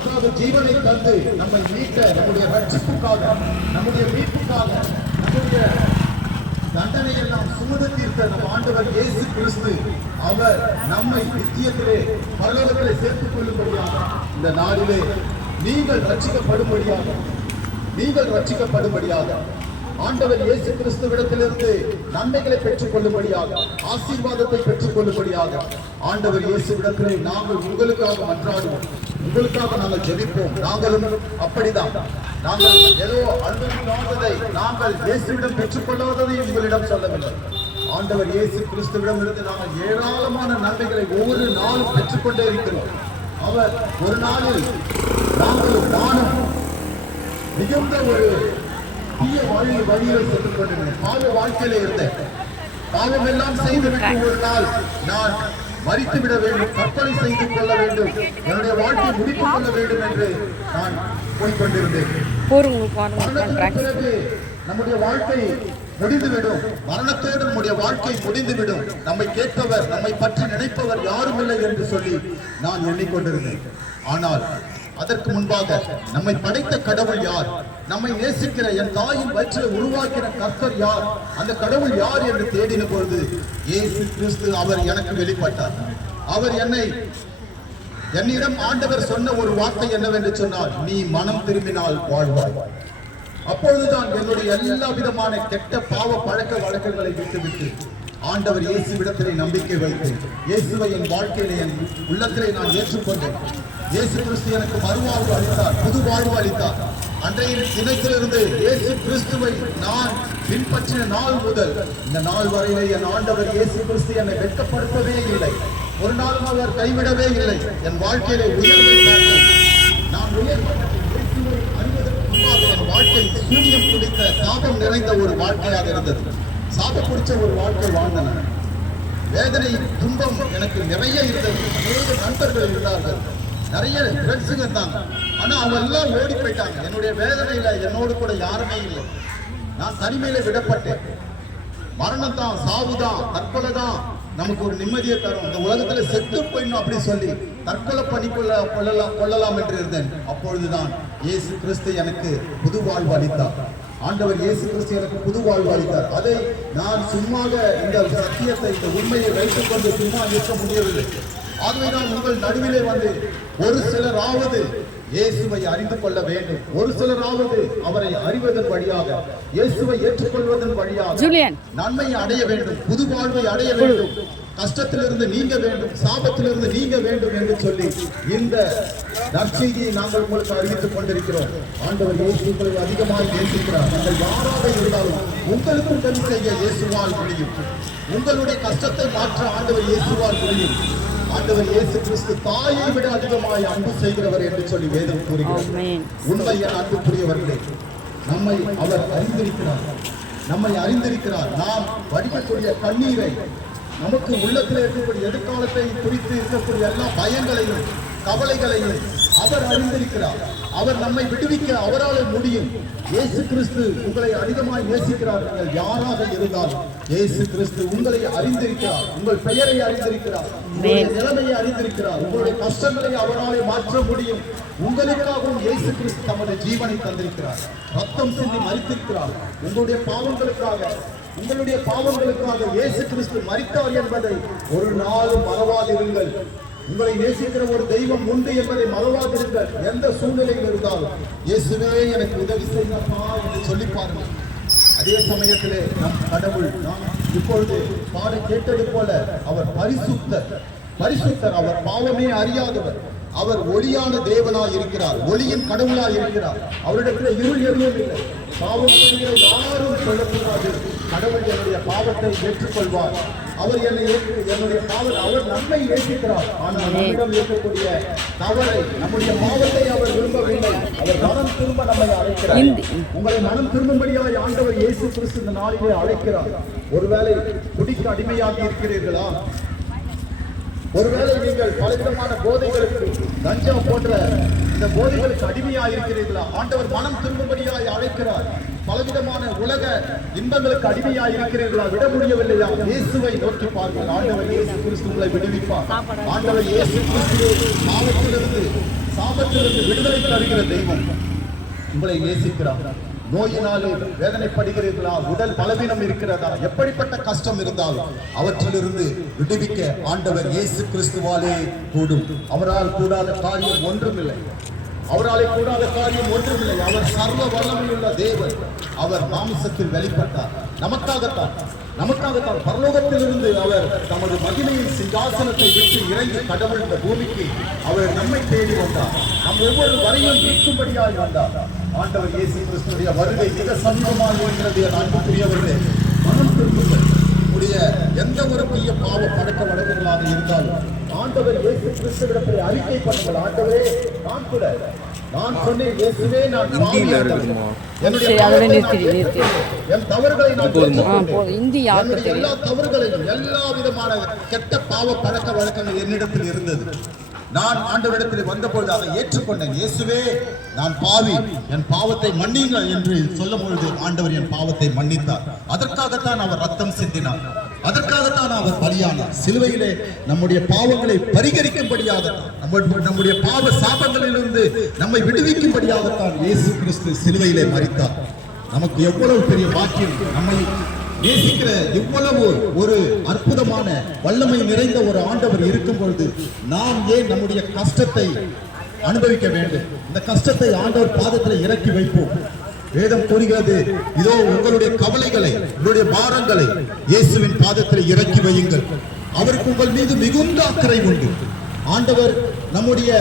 பத்தாவது ஜீவனை தந்து நம்மை மீட்ட நம்முடைய ரட்சிப்புக்காக, நம்முடைய மீட்புக்காக, நம்முடைய தண்டனையெல்லாம் சுமந்து தீர்த்த நம் ஆண்டவர் இயேசு கிறிஸ்து அவர் நம்மை நித்தியத்திலே பரலோகத்திலே சேர்த்துக் கொள்ளும்படியாக இந்த நாளிலே நீங்கள் ரட்சிக்கப்படும்படியாக ஆண்டவர் இயேசு கிறிஸ்துவிடத்திலிருந்து நன்மைகளை பெற்றுக் கொள்ளும்படியாக, ஆசீர்வாதத்தை பெற்றுக் கொள்ளும்படியாக ஆண்டவர் இயேசுவிடத்திலே நாங்கள் உங்களுக்காக மன்றாடுவோம், உங்களுக்காக நாங்கள் ஜெபிப்போம். நாங்களும் அப்படிதான். நாங்கள் ஏதோ அனுபவிக்காததை, நாங்கள் இயேசுவிடம் பெற்றுக்கொள்ளாததை உங்களிடம் சொல்லவில்லை. ஆண்டவர் இயேசு கிறிஸ்துவிடமிருந்து நாங்கள் ஏராளமான நன்மைகளை ஒவ்வொரு நாளும் பெற்றுக்கொண்டே இருக்கிறோம். அவர் ஒரு நாளில் நானும் மிகுந்த ஒரு தீய வழியில சென்று கொண்டிருந்தேன். பாவ வாழ்க்கையில இருந்தேன். பாவம் எல்லாம் செய்துவிட்டு ஒரு நாள் நான் மரித்து விட வேண்டும், கற்பனை செய்து கொள்ள வேண்டும், என்னுடைய வாழ்க்கை முடித்துக் கொள்ள வேண்டும் என்று நான் போய்கொண்டிருந்தேன். பிறகு நம்முடைய வாழ்க்கை முடிந்துவிடும், மரணத்தோடு நம்முடைய வாழ்க்கை முடிந்துவிடும், நம்மை கேட்பவர், நம்மை பற்றி நினைப்பவர் யாரும் இல்லை என்று சொல்லி நான் எண்ணிக்கொண்டிருந்தேன். ஆனால் அதற்கு முன்பாக நம்மை படைத்த கடவுள் யார், நம்மை நேசிக்கிற என் தாயின் வயிற்றில் உருவாக்கிற கர்த்தர் யார், அந்த கடவுள் யார் என்று தேடின பொழுது இயேசு கிறிஸ்து அவர் எனக்கு வெளிப்பட்டார். அவர் என்னிடம் ஆண்டவர் சொன்ன ஒரு வார்த்தை என்னவென்று சொன்னால், நீ மனம் திரும்பினால் வாழ்வாய். அப்பொழுதுதான் என்னுடைய எல்லா விதமான கெட்ட பாவ பழக்க வழக்கங்களை விட்டுவிட்டு ஆண்டவர் இயேசுவிடத்திலே நம்பிக்கை வைத்தேன். இயேசுவை என் வாழ்க்கையிலே, என் உள்ளத்திலே நான் ஏற்றுக்கொண்டேன். இயேசு கிறிஸ்து எனக்கு மறுவாழ்வு அளித்தார், புது வாழ்வு அளித்தார். அன்றைய தினத்திலிருந்து இயேசு கிறிஸ்துவை நான் பின்பற்றின நாள் முதல் இந்த நாள் வரையிலே என் ஆண்டவர் இயேசு கிறிஸ்து என்னை வெட்கப்படுத்தவே இல்லை. ஒரு நாளும் அவர் கைவிடவே இல்லை. என் வாழ்க்கையிலே உயர்வை பார்த்தேன். நான் இயேசுவை அறிவதற்கு முன்பாக என் வாழ்க்கை சூனியம் குடித்த சாபம் நிறைந்த ஒரு வாழ்க்கையாக இருந்தது. சாபம் குடிச்ச ஒரு வாழ்க்கை வாழ்ந்தன. வேதனை, துன்பம் எனக்கு நிறைய இருந்தது. நிறைய நண்பர்கள் இருந்தார்கள், நிறைய ஃப்ரெண்ட்ஸுங்க இருந்தாங்க. ஆனா அவங்க எல்லாம் ஓடி போயிட்டாங்க. என்னுடைய வேதனையில என்னோடு கூட யாருமே இல்லை. நான் தனிமையில விடப்பட்டேன். மரணம் தான், சாவு தான், தற்கொலை தான் நமக்கு ஒரு நிம்மதியை தரும். இந்த உலகத்துல செத்து போயிடணும் அப்படி சொல்லி தற்கொலை கொள்ளலாம் என்று இருந்தேன். அப்பொழுதுதான் இயேசு கிறிஸ்து எனக்கு புது வாழ்வு அளித்தார். ஆண்டவர் இயேசு கிறிஸ்து எனக்கு புது வாழ்வு அளித்தார். அதை நான் சும்மாக இந்த சத்தியத்தை, இந்த உண்மையை வைத்துக் கொண்டு சும்மா இருக்க முடியவில்லை. ஆகவே நான் உங்கள் நடுவிலே வந்து ஒரு சிலராவது இயேசுவை அறிந்து கொள்ள வேண்டும், ஒரு சிலராவது அவரை அறிவதன் வழியாக, இயேசுவை ஏற்றுக்கொள்வதன் வழியாக நன்மையை அடைய வேண்டும், புது வாழ்வை அடைய வேண்டும், கஷ்டத்திலிருந்து நீங்க வேண்டும், சாபத்திலிருந்து நீங்க வேண்டும் என்று சொல்லி இந்த நற்செய்தியை நாங்கள் உங்களுக்கு அறிவித்துக் கொண்டிருக்கிறோம். ஆண்டவர் இயேசு உங்களை அதிகமாக நேசிக்கிறார். நீங்கள் யாராக இருந்தாலும் உங்களுக்கும் உதவி செய்ய இயேசுவால் முடியும். உங்களுடைய கஷ்டத்தை மாற்ற ஆண்டவர் இயேசுவால் முடியும். ஆண்டவர் இயேசு கிறிஸ்து தாயை விட அதிகமாய் அன்பு செய்கிறவர் என்று சொல்லி வேதம் கூறுகிறார். உண்மையான அன்புக்குரியவர்களே, நம்மை அவர் அறிந்திருக்கிறார். நாம் வடிக்கக்கூடிய கண்ணீரை, நமக்கு உள்ளத்தில் இருக்கக்கூடிய எதிர்காலத்தை குறித்து இருக்கக்கூடிய எல்லா பயங்களையும் கவலைகளையும் அவர் அறிந்திருக்கிறார். அவர் நம்மை விடுவிக்க அவரால் முடியும். இயேசு கிறிஸ்து உங்களை அதிகமாய் நேசிக்கிறார். நீங்கள் யாராக இருந்தாலும் இயேசு கிறிஸ்து உங்களை அறிந்திருக்கிறார், உங்கள் பெயரை அறிந்திருக்கிறார், உங்களுடைய நிலைமையை அறிந்திருக்கிறார். உங்களுடைய கஷ்டங்களை அவரால் மாற்ற முடியும். உங்களுக்காகவும் இயேசு கிறிஸ்து தமது ஜீவனை தந்திருக்கிறார், ரத்தம் சிந்தி மரித்திருக்கிறார். உங்களுடைய பாவங்களுக்காக இயேசு கிறிஸ்து மரித்தார் என்பதை ஒரு நாளும் மறவாதிருங்கள். உங்களை நேசிக்கிற ஒரு தெய்வம் உண்டு என்பதை மறவாதிருங்கள். எந்த சூழ்நிலையில் இருந்தாலும் இயேசுவே எனக்கு உதவி செய்யப்பா என்று சொல்லி பாருங்கள். அதே சமயத்திலே நம் கடவுள், நாம் இப்பொழுது பாட கேட்டது போல, அவர் பரிசுத்தர். அவர் பாவமே அறியாதவர். அவர் ஒளியான தேவனாய் இருக்கிறார், ஒளியின் கடவுளாய் இருக்கிறார். அவரிடத்தில் இருள் எதுவும் இல்லை. பாவம் யாரும் சொல்லக்கூடாது. கடவுள் என்னுடைய பாவத்தை ஏற்றுக்கொள்வார். அவர் அவர் நம்மை நேசிக்கிறார். ஆனால் நம்மிடம் இருக்கக்கூடிய தவறை, நம்முடைய பாவத்தை அவர் விரும்பவில்லை. அவர் மனம் திரும்ப நம்மை அழைக்கிறார். உங்களை மனம் திரும்பும்படியாக ஆண்டவர் இயேசு கிறிஸ்து இந்த நாளிலே அழைக்கிறார். ஒருவேளை குடிக்கு அடிமையாக இருக்கிறீர்களா? ஒருவேளை நீங்கள் பலவிதமான போதைகளுக்கு, கஞ்சா போன்ற இந்த போதைகளுக்கு அடிமையாக இருக்கிறீர்களா? ஆண்டவர் மனம் திரும்பும்படியாய் அழைக்கிறார். பலவிதமான உலக இன்பங்களுக்கு அடிமையாக இருக்கிறீர்களா? விட முடியவில்லையா? இயேசுவை நோக்கி பாருங்கள். ஆண்டவர் இயேசு கிறிஸ்து உங்களை விடுவிப்பார். ஆண்டவர் இயேசு கிறிஸ்து சாபத்திலிருந்து விடுதலை தருகிற தெய்வம். உங்களை நேசிக்கிறார். நோயினாலே வேதனைப்படுகிறீர்களா? உடல் பலவீனம் இருக்கிறதா? எப்படிப்பட்ட கஷ்டம் இருந்தாலும் அவற்றிலிருந்து விடுவிக்க ஆண்டவர் இயேசு கிறிஸ்துவாலே கூடும். அவரால் கூடாத காரியம் ஒன்றுமில்லை. அவராலே கூடாத காரியம் ஒன்றுமில்லை. அவர் சர்வ வல்லமையுள்ள தேவன். அவர் மாமிசத்தில் வெளிப்பட்டார். நமக்காகத்தான் பரலோகத்திலிருந்து அவர் தமது மகிமையின் சிங்காசனத்தை விட்டு இறங்கி கடவுள் இந்த பூமிக்கு அவர் நம்மை தேடி வந்தார். நம் ஒவ்வொரு வரையும் மீட்கும்படியாய் வந்தார். ஆண்டவர் இயேசு கிறிஸ்துவின் வருகை மிக சமீபமாக இருக்கிறது. அன்புக்குரியவர்களே, மனம் திரும்புங்கள். உடைய எந்த ஒரு தீய பாவ பழக்க வழக்கங்களாக இருந்தாலும் ஆண்டவர் இயேசு கிறிஸ்துவிடத்தில் அறிக்கை பண்ணுங்கள். ஆண்டவரே, நான் சொன்னேன், இயேசுவே, நான் என் தவறுகளை எல்லா தவறுகளையும் எல்லா விதமான கெட்ட பாவ பழக்க வழக்கங்கள் என்னிடத்தில் இருந்தது. நான் ஆண்டவரிடத்தில் வந்தபொழுது அதை ஏற்றுக்கொண்டேன். இயேசுவே, நான் பாவி, என் பாவத்தை மன்னிங்க என்று சொல்லும் பொழுது ஆண்டவர் என் பாவத்தை மன்னித்தார். அதற்காகத்தான் அவர் ரத்தம் சிந்தினார். அதற்காகத்தான் அவர் பலியானார். சிலுவையிலே நம்முடைய பாவங்களை பரிகரிக்கும்படியாகத்தான், நம்முடைய பாவ சாபங்களிலிருந்து நம்மை விடுவிக்கும்படியாகத்தான் இயேசு கிறிஸ்து சிலுவையிலே மரித்தார். நமக்கு எவ்வளவு பெரிய பாக்கியம்! நம்மை நேசிக்கிற இவ்வளவு ஒரு அற்புதமான வல்லமை நிறைந்த ஒரு ஆண்டவர் இருக்கும் பொழுது நாம் ஏன் நம்முடைய கஷ்டத்தை அனுபவிக்க வேண்டும்? இந்த கஷ்டத்தை ஆண்டவர் பாதத்தில் இறக்கி வைப்போம். வேதம் கூறுகிறது, இதோ உங்களுடைய கவலைகளை, உங்களுடைய பாரங்களை இயேசுவின் பாதத்தில் இறக்கி வையுங்கள். அவருக்கு உங்கள் மீது மிகுந்த அக்கறை உண்டு. ஆண்டவர் நம்முடைய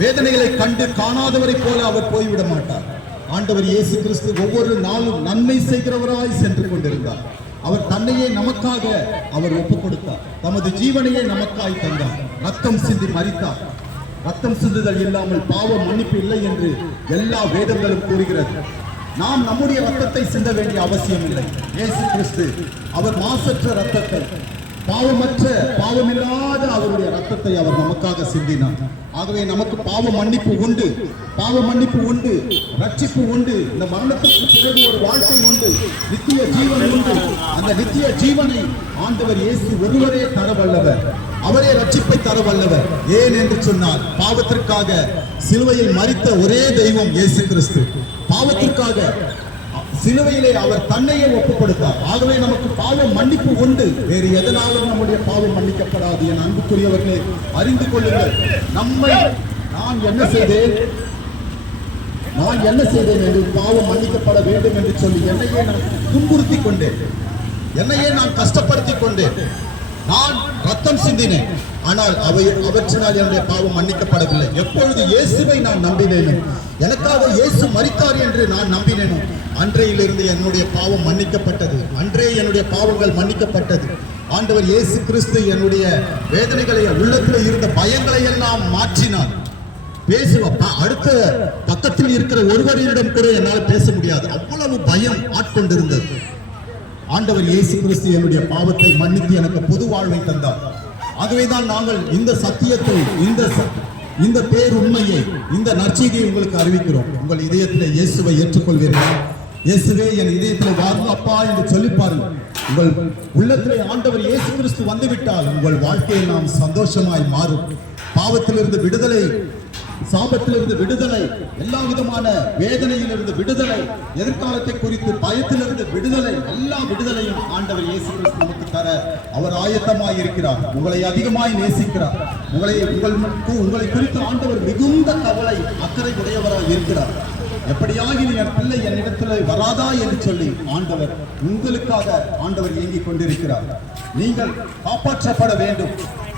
வேதனைகளை கண்டு காணாதவரை போல அவர் போய்விட மாட்டார். ஆண்டவர் இயேசு கிறிஸ்து ஒவ்வொரு நாளும் நன்மை செய்கிறவராய் சென்று கொண்டிருந்தார். அவர் தன்னையே நமக்காக அவர் ஒப்புக் கொடுத்தார். தமது ஜீவனையே நமக்காய் தந்தார். ரத்தம் சிந்தி மரித்தார். ரத்தம் சிந்துதல் இல்லாமல் பாவ மன்னிப்பு இல்லை என்று எல்லா வேதங்களும் கூறுகிறது. நாம் நம்முடைய ரத்தத்தை சிந்த வேண்டிய அவசியம் இல்லை. இயேசு கிறிஸ்து அவர் மாசற்ற ரத்தத்தை, பாவமற்ற பாவமில்லாத அவருடைய ரத்தத்தை அவர் நமக்காக சிந்தினார். ஆகவே நமக்கு பாவ மன்னிப்பு உண்டு, ரட்சிப்பு உண்டு. இந்த மரணத்திற்கு பிறகு ஒரு வாழ்க்கை உண்டு, நித்திய ஜீவன் உண்டு. அந்த நித்திய ஜீவனை ஆண்டவர் இயேசு ஒருவரே தர வல்லவர். அவரே ரட்சிப்பை தர வல்லவர். ஏன் என்று சொன்னால், பாவத்திற்காக சிலுவையில் மரித்த ஒரே தெய்வம் இயேசு கிறிஸ்து. பாவத்திற்காக சிலுவையிலே அவர் தன்னையே ஒப்புக் கொடுத்தார். ஆகவே நமக்கு பாவ மன்னிப்பு உண்டு. வேறு எதனாலும் நம்முடைய பாவம் மன்னிக்கப்படாது. என் அன்புக்குரியவர்களை அறிந்து கொள்ளுங்கள். நான் என்ன செய்தேன் என்று பாவம் மன்னிக்கப்பட வேண்டும் என்று சொல்லி என்னையே நான் துன்புறுத்தி கொண்டேன், என்னையே நான் கஷ்டப்படுத்திக் கொண்டேன். நான் ரத்தம் சிந்தினேன், ஆனால் அவற்றினால் என்னுடைய பாவம் மன்னிக்கப்படவில்லை. எப்பொழுது இயேசுவை நான் நம்பினேனோ, எனக்காக இயேசு மரித்தார் என்று நான் நம்பினேனோ, அன்றையிலிருந்து என்னுடைய பாவம் மன்னிக்கப்பட்டது. அன்றே என்னுடைய பாவங்கள் மன்னிக்கப்பட்டது. ஆண்டவர் இயேசு கிறிஸ்து என்னுடைய வேதனைகளை, உள்ளத்தில் இருந்த பயங்களை எல்லாம் மாற்றினார். அடுத்த பக்கத்தில் இருக்கிற ஒருவரிடம் கூட என்னால் பேச முடியாது, அவ்வளவு பயம் ஆட்கொண்டிருந்தது. ஆண்டவர் இயேசு கிறிஸ்து என்னுடைய பாவத்தை மன்னித்து எனக்கு பொது வாழ்வை தந்தார். ஆகவேதான் நாங்கள் இந்த சத்தியத்தை, இந்த பேருண்மையை, இந்த நற்செய்தியை உங்களுக்கு அறிவிக்கிறோம். உங்கள் இதயத்தில் இயேசுவை ஏற்றுக்கொள்வீர்கள். இயேசுவே, என் இதயத்தில் வாருங்க அப்பா என்று சொல்லி பாருங்கள். உங்கள் உள்ளத்திலே ஆண்டவர் இயேசு கிறிஸ்து வந்துவிட்டால் உங்கள் வாழ்க்கையை நாம் சந்தோஷமாய் மாறும். பாவத்திலிருந்து விடுதலை, சாபத்திலிருந்து விடுதலை, எல்லா விதமான வேதனையிலிருந்து விடுதலை, எதிர்காலத்தை குறித்து பயத்திலிருந்து விடுதலை, எல்லா விடுதலையும் ஆண்டவர் இயேசு கிறிஸ்து நமக்கு தர அவர் ஆயத்தமாய் இருக்கிறார். உங்களை அதிகமாய் நேசிக்கிறார். உங்களை குறித்து ஆண்டவர் மிகுந்த கவலை, அக்கறை உடையவராய் இருக்கிறார். எப்படியாகிலும் என் பிள்ளை என்னிடத்தில் வராதா என்று சொல்லி ஆண்டவர் உங்களுக்காக ஆண்டவர் இயங்கிக் கொண்டிருக்கிறார். நீங்கள் காப்பாற்றப்பட வேண்டும்.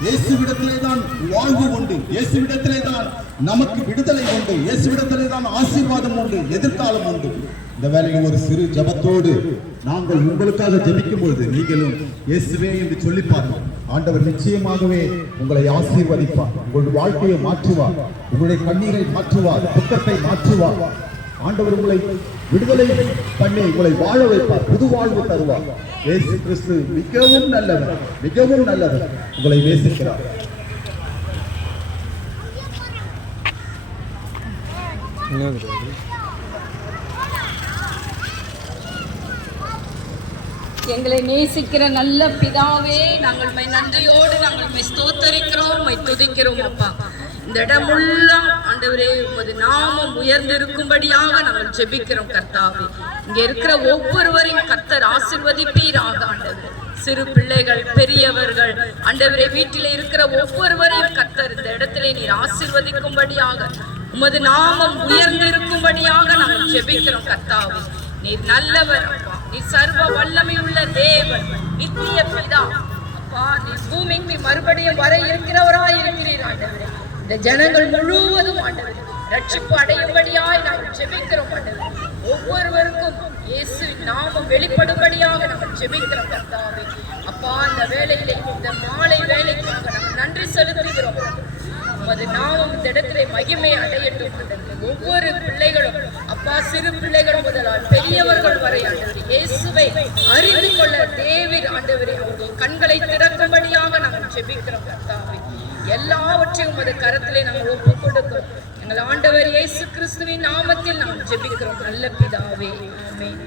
இயேசுவிடத்திலே தான் வாழ்வு உண்டு. இயேசுவிடத்திலே தான் நமக்கு விடுதலை உண்டு. இயேசுவிடத்திலே தான் ஆசீர்வாதம் உண்டு, எதிர்காலம் உண்டு. இந்த வேளையில் ஒரு சிறு ஜபத்தோடு நாங்கள் உங்களுக்காக ஜபிக்கும் பொழுது நீங்களும் இயேசுவே என்று சொல்லி பாருங்கள். ஆண்டவர் நிச்சயமாகவே உங்களை ஆசீர்வதிப்பார். உங்களுடைய வாழ்க்கையை மாற்றுவார். உங்களுடைய கண்ணீரை மாற்றுவார். துக்கத்தை மாற்றுவார். ஆண்டவர் உங்களை விடுதலை பண்ணி உங்களை வாழ வைப்பார். புது வாழ்வு தருவார். இயேசு கிறிஸ்து மிகவும் நல்லவர், மிகவும் நல்லவர். உங்களை நேசிக்கிறார். எங்களை நேசிக்கிற நல்ல பிதாவே, நாங்கள் நன்றியோடு நாங்கள் ஸ்தோத்தரிக்கிறோம், துதிக்கிறோம் அப்பா. இந்த இடமுள்ள ஆண்டவரே உமது நாமம் உயர்ந்திருக்கும்படியாக நாங்கள் ஜெபிக்கிறோம் கர்த்தாவே. இங்க இருக்கிற ஒவ்வொருவரையும் கர்த்தர் ஆசீர்வதிப்பீராக ஆண்டவரே. சிறு பிள்ளைகள், பெரியவர்கள் ஆண்டவரே, வீட்டில் இருக்கிற ஒவ்வொருவரையும் கர்த்தர் இந்த இடத்திலே நீர் ஆசீர்வதிக்கும்படியாக, உமது நாமம் உயர்ந்திருக்கும்படியாக நாங்கள் ஜெபிக்கிறோம் கர்த்தாவே. நீர் நல்லவர் அப்பா, நீர் சர்வ வல்லமை உள்ள தேவன், நித்திய பிதா அப்பா. நீர் பூமிக்கு மறுபடியும் வர இருக்கிறவராய் இருக்கிறீர் ஆண்டவரே. இந்த ஜனங்கள் முழுவதும் ஆண்டவரே ரட்சிப்பு அடையும்படியாய் நாங்கள் ஜெபிக்கிறோம் ஆண்டவரே. ஒவ்வொருவருக்கும் இயேசுவின் நாமம் வெளிப்படும்படியாக நாங்கள் ஜெபிக்கிறோம் கர்த்தாவே. அப்பா, இந்த வேளையிலே, இந்த மாலை வேலைக்காக நாங்கள் நன்றி செலுத்துகிறோம். உமது நாமம் இந்த இடத்திலே மகிமை அடையட்டும் ஆண்டவரே. ஒவ்வொரு பிள்ளைகளும் அப்பா, சிறு பிள்ளைகள் முதலால் பெரியவர்கள் வரை ஆண்டவரே இயேசுவை அறிந்து கொள்ள தேவீர் ஆண்டவரே அவர்கள் கண்களை திறக்கும்படியாக நாங்கள் ஜெபிக்கிறோம் கர்த்தாவே. எல்லாவற்றையும் உமது கரத்திலே நாங்கள் ஒப்புக் கொடுக்கிறோம். எங்கள் ஆண்டவர் இயேசு கிறிஸ்துவின் நாமத்தில் நாங்கள் ஜெபிக்கிறோம் நல்ல பிதாவே, ஆமென்.